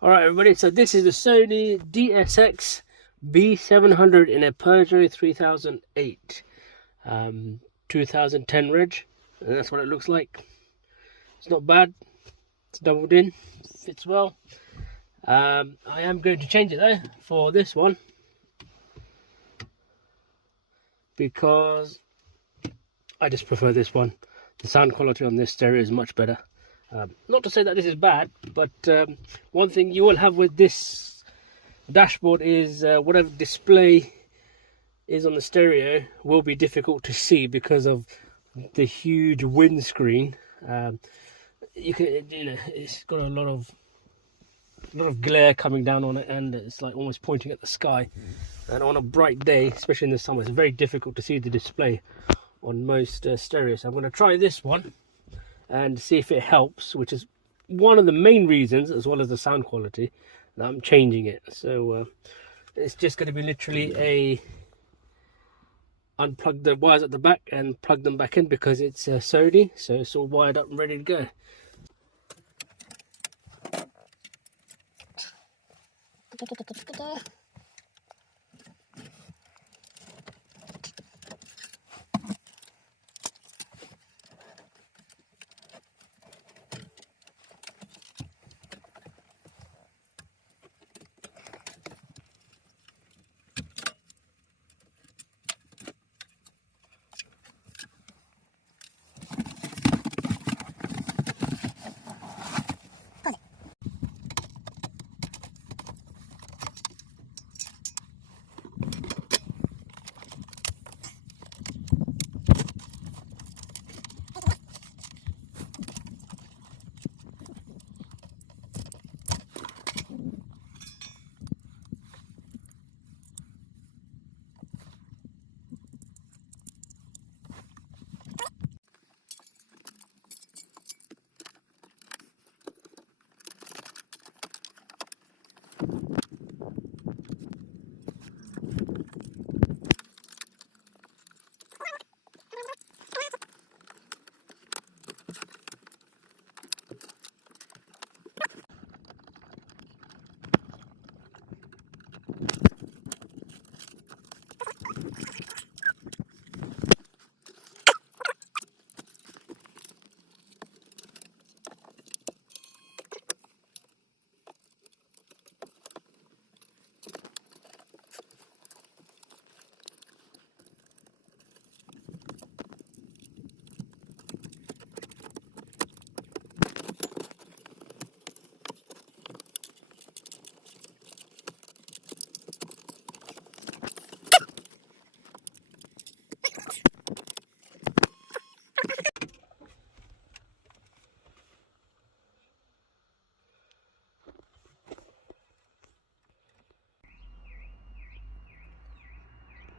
Alright everybody, so this is the Sony DSX B700 in a Peugeot 3008 2010 reg, and that's what it looks like. It's not bad, it's doubled in, fits well. I am going to change it though for this one because I just prefer this one. The sound quality on this stereo is much better. Not to say that this is bad, but one thing you will have with this dashboard is whatever display is on the stereo will be difficult to see because of the huge windscreen. It's got a lot of glare coming down on it, and it's like almost pointing at the sky. And on a bright day, especially in the summer, it's very difficult to see the display on most stereos. I'm going to try this one and see if it helps, which is one of the main reasons, as well as the sound quality, that I'm changing it. So it's just going to be literally unplug the wires at the back and plug them back in because it's Sony, so it's all wired up and ready to go.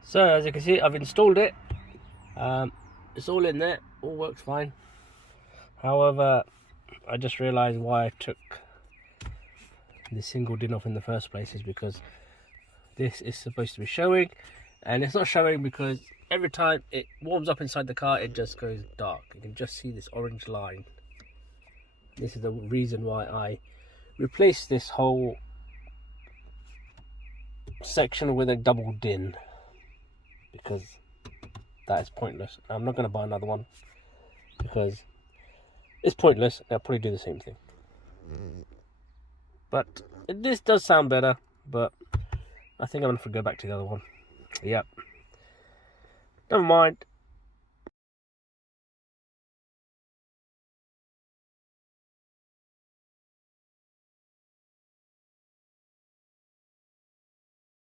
So as you can see, I've installed it. It's all in there, all works fine. However, I just realized why I took the single DIN off in the first place is because this is supposed to be showing, and it's not showing because every time it warms up inside the car it just goes dark. You can just see this orange line. This is the reason why I replaced this whole section with a double DIN, because that is pointless. I'm not going to buy another one because it's pointless. They'll probably do the same thing. But this does sound better, but I think I'm going to go back to the other one. Yep. Never mind.